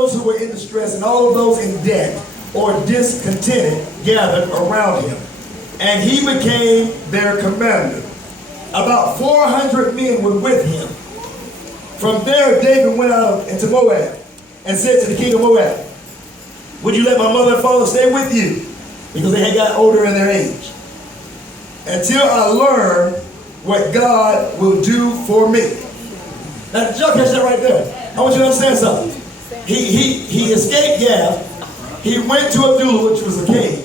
those who were in distress and all of those in debt or discontented gathered around him, and he became their commander. About 400 men were with him. From there, David went out into Moab and said to the king of Moab, would you let my mother and father stay with you? Because they had got older in their age. Until I learn what God will do for me. Now, y'all catch that right there. I want you to understand something. He escaped Gath. He went to Abdullah, which was a cave.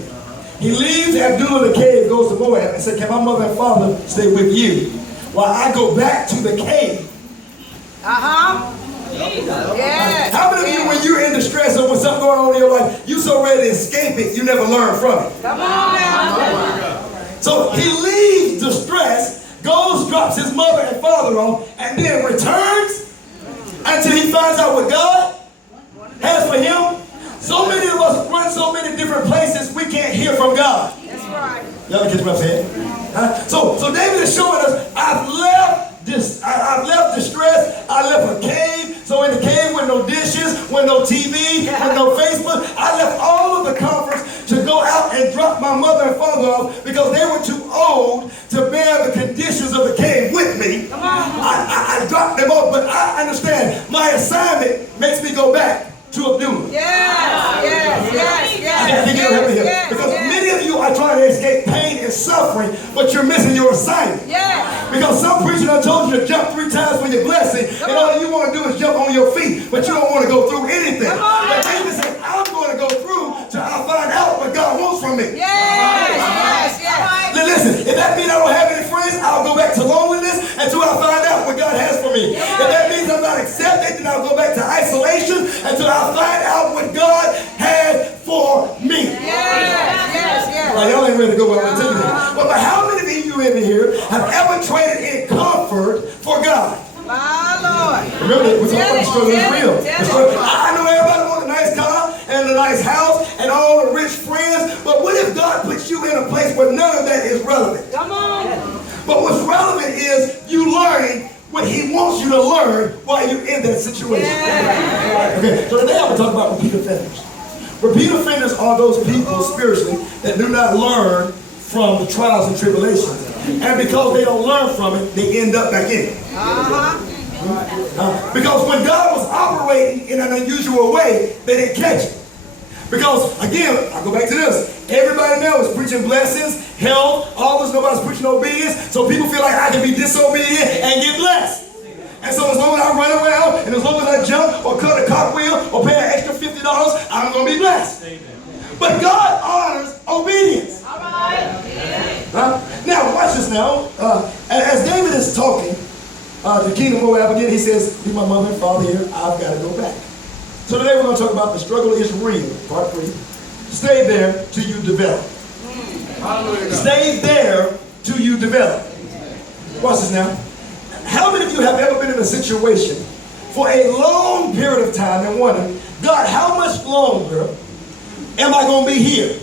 He leaves Abdullah the cave, goes to Moab, and said, can my mother and father stay with you while I go back to the cave? Yes. How many of you, when you're in distress or when something going on in your life, you so ready to escape it, you never learn from it? Come on now. So he leaves distress, goes, drops his mother and father off, and then returns until he finds out what God has for him. So many of us run so many different places, we can't hear from God. That's right. Y'all catch what I'm saying? So David is showing us, I've left distress, I left a cave. So in the cave with no dishes, with no TV, with no Facebook, I left all of the comforts to go out and drop my mother and father off because they were too old to bear the conditions of the cave with me. Come on. I dropped them off, but I understand my assignment makes me go back to Abdullah. I think you'll help me here. Because many of you are trying to escape pain and suffering, but you're missing your assignment. Because some preacher done told you to jump 3 times for your blessing, and all you want to do is jump on your feet, but you don't want to go through anything. But David said, I'm going to go through till I find out what God wants from me. Listen, if that means I don't have any friends, I'll go back to loneliness until I find out what God has for me. If that means I'm not accepted, then I'll go back to isolation until I find out what God has for me. Well, y'all ain't ready to go where I'm going to take you there. But how many of you in here have ever traded in comfort for God? My Lord. Remember that we're talking about the struggle is real. I know everybody wants a nice car and a nice house and all the rich friends, but what if God puts you in a place where none of that is relevant? Come on. But what's relevant is you learning what he wants you to learn while you're in that situation. Okay, so today I'm going to talk about repeat offenders. Repeat offenders are those people spiritually that do not learn from the trials and tribulations. And because they don't learn from it, they end up back in it. Because when God was operating in an unusual way, they didn't catch it. Because, again, I'll go back to this. Everybody now is preaching blessings, health, all this, nobody's preaching obedience. So people feel like I can be disobedient and get blessed. And so as long as I run around, and as long as I jump or cut a cartwheel or pay an extra $50, I'm going to be blessed. But God honors obedience. Now, watch this now. As David is talking to King of Moab again, he says, leave my mother and father here. I've got to go back. So today we're going to talk about the struggle is real, part 3. Stay there till you develop. Stay there till you develop. Watch this now. How many of you have ever been in a situation for a long period of time and wondering, God, how much longer am I going to be here?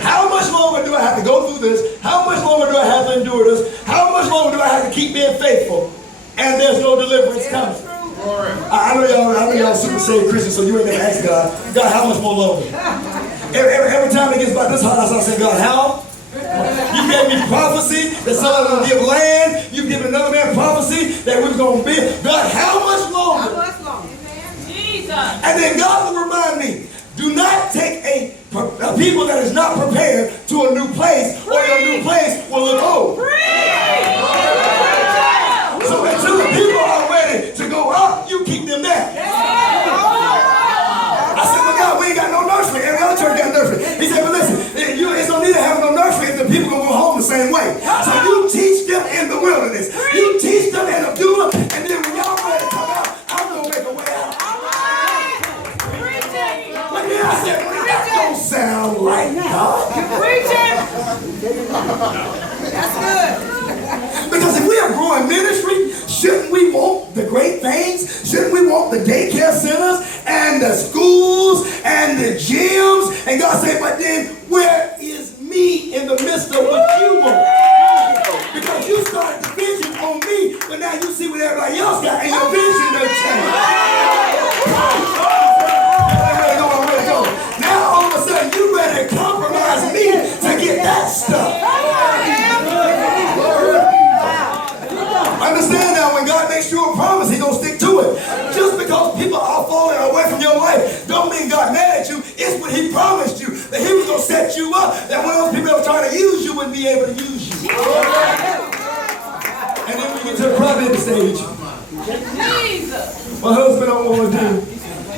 How much longer do I have to go through this? How much longer do I have to endure this? How much longer do I have to keep being faithful? And there's no deliverance coming. I know y'all super saved Christians, so you ain't never ask God, God, how much more longer? Every time it gets about this hot, I start saying, God, how? You gave me prophecy that someone's going to give land. You've given another man prophecy that we're going to build. God, how much longer? How much longer? Jesus. And then God will remind me, do not take a people that is not prepared to a new place, or your new place will look old. So until the people are ready to go up, you keep them there. I said, well, God, we ain't got no nursery. Every other church got nursery. He said, but listen, it's no need to have no nursery if the people going to go home the same way. So you teach them in the wilderness. You teach them in Abdullah, and then when y'all ready to come out, I'm going to make a way out. But then I said, well, that don't sound like God. That's good. Because if we are growing ministry, shouldn't we want the great things? Shouldn't we want the daycare centers and the schools and the gyms? And God said, but then where is me in the midst of what you want? Because you started the vision on me, but now you see what everybody else got, and your vision done changed. blessed. Understand now, when God makes you a promise, He's going to stick to it. Just because people are falling away from your life don't mean God mad at you. It's what He promised you, that He was going to set you up, that when those people that were trying to use you wouldn't be able to use you. And then we get to the providence stage. My husband don't want to do.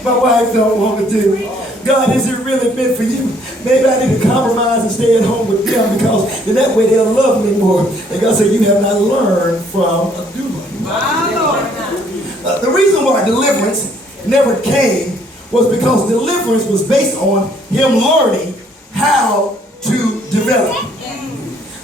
My wife don't want to do. God, is it really meant for you? Maybe I need to compromise and stay at home with them, because in that way they'll love me more. And God said, you have not learned from a doer. The reason why deliverance never came was because deliverance was based on him learning how to develop.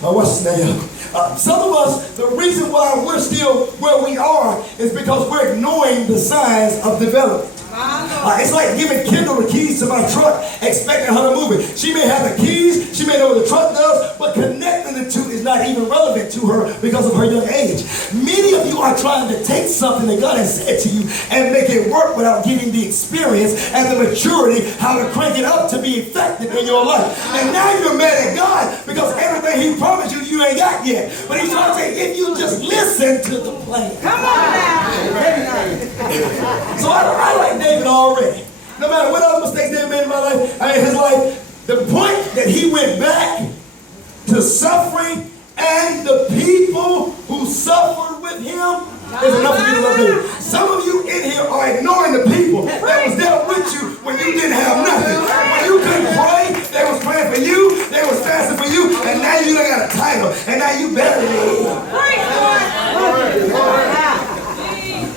Watch this now. Some of us, the reason why we're still where we are is because we're ignoring the signs of development. It's like giving Kendall the keys to my truck, expecting her to move it. She may have the keys, she may know what the truck does, but connecting the two is not even relevant to her because of her young age. Many of you are trying to take something that God has said to you and make it work without getting the experience and the maturity, how to crank it up to be effective in your life. And now you're mad at God because everything He promised you, you ain't got yet. But He's trying to say, if you just listen to the plan. Come on now. So I like David already. No matter what other mistakes David made in my life, his life, the point that he went back to suffering and the people who suffered with him is enough for me to love David. Some of you in here are ignoring the people that was there with you when you didn't have nothing. When you couldn't pray, they was praying for you, they was fasting for you, and now you done got a title, and now you better than them.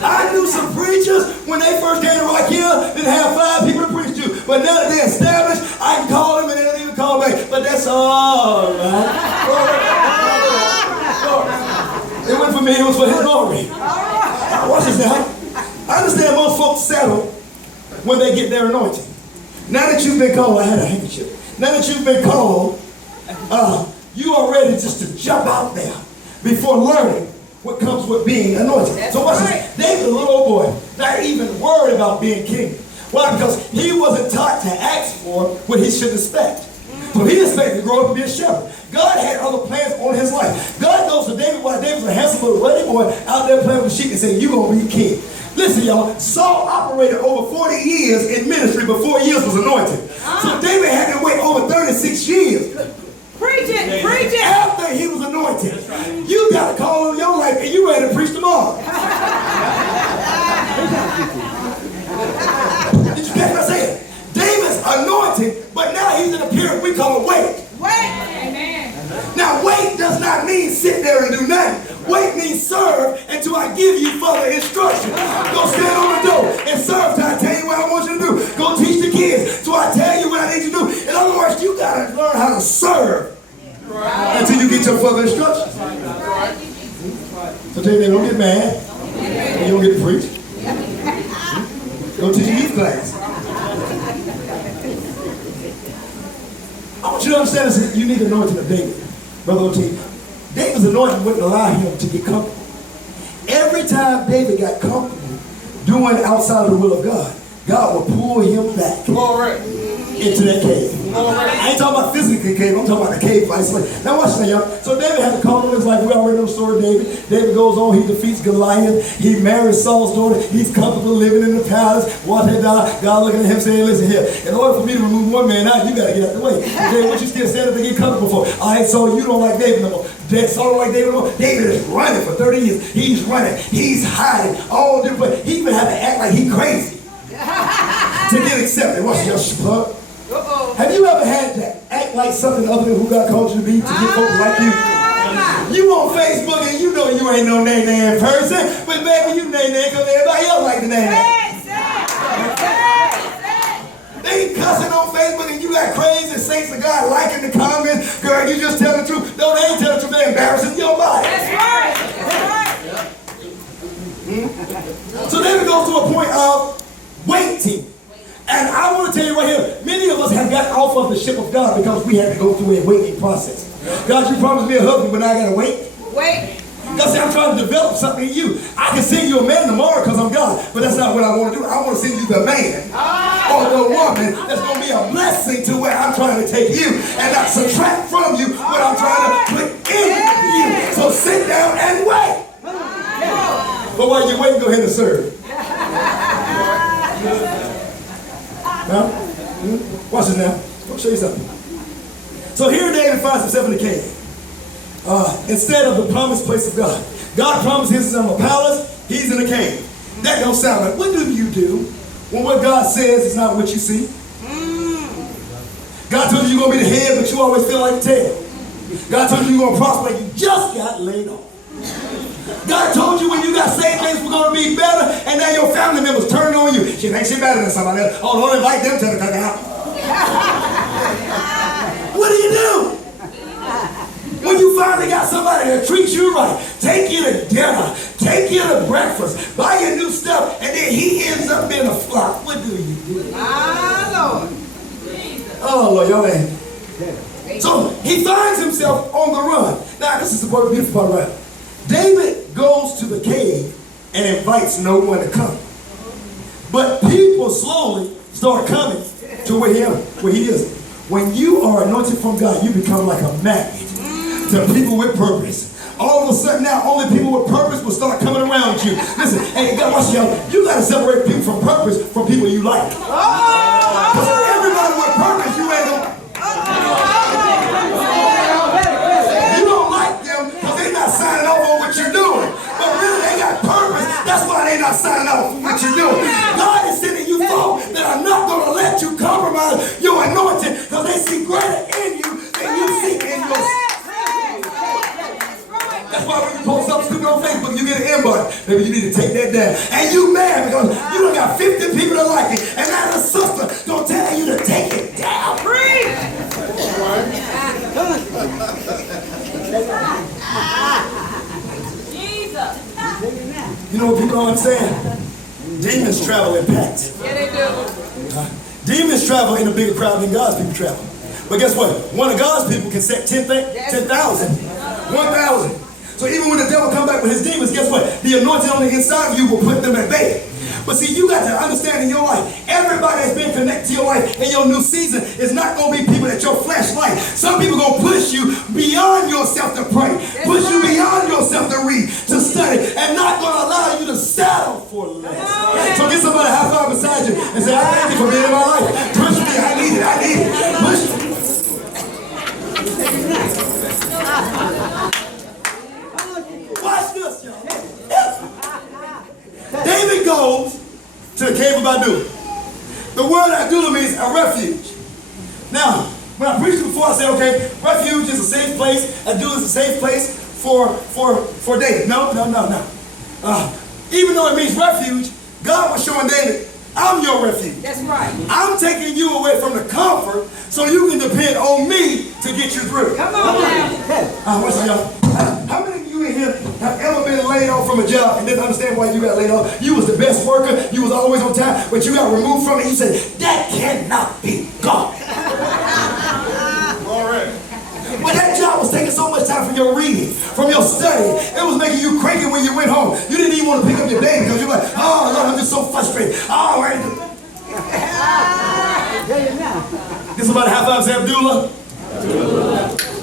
I knew some preachers when they first came to Rock Hill didn't have 5 people to preach to. But now that they're established, I can call them and they don't even call back. But that's all right. It wasn't for me, it was for His glory. Now watch this now. I understand most folks settle when they get their anointing. Now that you've been called, I had a handkerchief. Now that you've been called, you are ready just to jump out there before learning what comes with being anointed. So watch this. David, a little old boy, not even worried about being king. Why? Because he wasn't taught to ask for what he should expect. So he expected to grow up and be a shepherd. God had other plans on his life. God goes to David while David was a handsome little ruddy boy out there playing with sheep and said, you're going to be king. Listen, y'all, Saul operated over 40 years in ministry before years was anointed. So David had to wait over 36 years. Preach it, preach it. After he was anointed, you got a call on your life and you ready to preach tomorrow. Did you catch what I said? David's anointed, but now he's in a period we call a wait. Wait. Amen. Now wait does not mean sit there and do nothing. Wait means serve until I give you further instruction. Go stand on the door and serve till I tell you what I want you to do. Go teach the kids till I tell you what I need you to do. In other words, you got to learn how to serve until you get your further instructions. So tell you, don't get mad when you don't get to preach. Go teach your youth class. I want you to understand this unique anointing of David, Brother O.T. David's anointing wouldn't allow him to get comfortable. Every time David got comfortable doing outside of the will of God, God will pull him back into that cave. I ain't talking about physically cave, I'm talking about the cave of isolation. Now watch that, y'all. So David had a call on his life. We already know the story of David. David goes on, he defeats Goliath. He marries Saul's daughter. He's comfortable living in the palace. Watch that, God looking at him saying, listen here, in order for me to remove one man out, you got to get out the way. David, what you still standing up to get comfortable for? All right, so you don't like David no more. Saul don't like David no more. David is running for 30 years. He's running. He's hiding. All different. He even had to act like he's crazy to get accepted. Watch your plug. Have you ever had to act like something other than who God called you to be to get folks like you? You on Facebook and you know you ain't no name person, but baby, you name because everybody else like the name. They cussing on Facebook and you got crazy saints of God liking the comments. Girl, you just tell the truth. No, they ain't telling the truth. They're embarrassing your body. That's right. So then it goes to a point of waiting. And I want to tell you right here, many of us have got off of the ship of God because we had to go through a waiting process. God, you promised me a husband, but now I got to wait. Wait. God said, I'm trying to develop something in you. I can send you a man tomorrow because I'm God, but that's not what I want to do. I want to send you the man or the woman that's going to be a blessing to where I'm trying to take you and not subtract from you what I'm trying to put in you. So sit down and wait. But while you're waiting, go ahead and serve. Now, watch this now. I'll show you something. So here David finds himself in the cave. Instead of the promised place of God. God promised his son a palace, he's in a cave. That don't sound like, what do you do when what God says is not what you see? God told you you're going to be the head, but you always feel like the tail. God told you you're going to prosper, and you just got laid off. God told you when you got saved, things were going to be better, and now your family members turned on you. She thinks she's better than somebody else. Oh, don't invite them to the cookout. What do you do? When you finally got somebody that treats you right, take you to dinner, take you to breakfast, buy you new stuff, and then he ends up being a flop. What do you do? Lord. Oh, Lord, y'all ain't. So he finds himself on the run. Now, this is the beautiful part right. David goes to the cave and invites no one to come. But people slowly start coming to where he is. When you are anointed from God, you become like a magnet to people with purpose. All of a sudden now, only people with purpose will start coming around you. Listen, hey, God, watch y'all. You got to separate people from purpose from people you like. Because everybody with purpose, you ain't gonna. You don't like them because they're not signing off on what you're doing. But really, they got purpose. That's why they're not signing off on what you're doing. God is sending you folk that are not going to let you compromise your anointing because they see greater in you than you see in yourself. That's why when you post something stupid on Facebook, you get an inbox. Maybe you need to take that down. And you mad because you done got 50 people that like it. And now the sister gonna tell you to take it down. Jesus. You know what people don't understand? Demons travel in packs. Yeah, they do. Demons travel in a bigger crowd than God's people travel. But guess what? One of God's people can set 10,000, 1,000. So even when the devil come back with his demons, guess what? The anointing on the inside of you will put them at bay. But see, you got to understand in your life, everybody that's been connected to your life in your new season is not going to be people that your flesh like. Some people going to push you beyond yourself to pray, push you beyond yourself to read, to study, and not going to allow you to settle for less. So get somebody high five beside you and say, I thank you for being in my life. Push me, I need it, Push me. Watch this, y'all. David goes to the cave of Adullam. The word Adullam means a refuge. Now, when I preached before, I said, okay, refuge is a safe place. Adullam is a safe place for David. No. Even though it means refuge, God was showing David, I'm your refuge. That's right. I'm taking you away from the comfort so you can depend on me to get you through. Come on now. What's y'all? How many of you in here have ever been laid off from a job and didn't understand why you got laid off? You was the best worker, you was always on time, but you got removed from it. You said, that cannot be God. All right. But that job was taking so much time from your reading, from your study. It was making you cranky when you went home. You didn't even want to pick up your baby because you're like, oh, Lord, I'm just so frustrated. Oh, right. Get somebody high five, say Abdullah.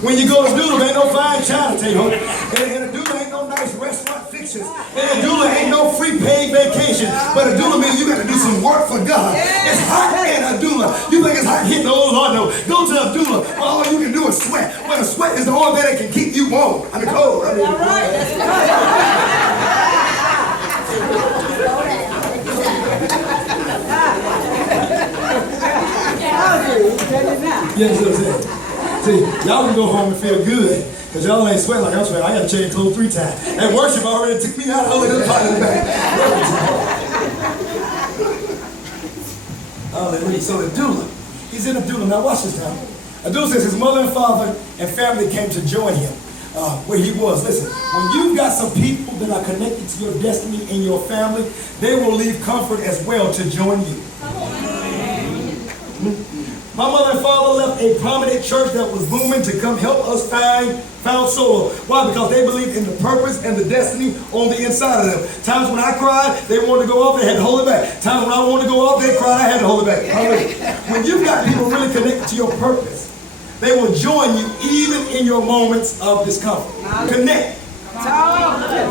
When you go to Abdullah, ain't no fine china table. And Abdullah ain't no nice restaurant fixtures. And Abdullah ain't no free paid vacation. But Abdullah means you got to do some work for God. It's hot in Abdullah. You think it's hot hitting the old Lord? No. Go to Abdullah. Well, all you can do is sweat. But the sweat is the only thing that can keep you warm. I mean, cold. I mean, All right. That's yes, see, y'all can go home and feel good because y'all ain't sweating like I'm sweating. I got to change clothes 3 times. And worship already took me out. I look at the pot in the back. Hallelujah. So Abdullah, he's in Abdullah. Now watch this now. Abdullah says his mother and father and family came to join him where he was. Listen, when you've got some people that are connected to your destiny in your family, they will leave comfort as well to join you. My mother and father left a prominent church that was booming to come help us found solo. Why? Because they believed in the purpose and the destiny on the inside of them. Times when I cried, they wanted to go off, they had to hold it back. Times when I wanted to go off, they cried, I had to hold it back. When you've got people really connected to your purpose, they will join you even in your moments of discomfort. Connect. Talk.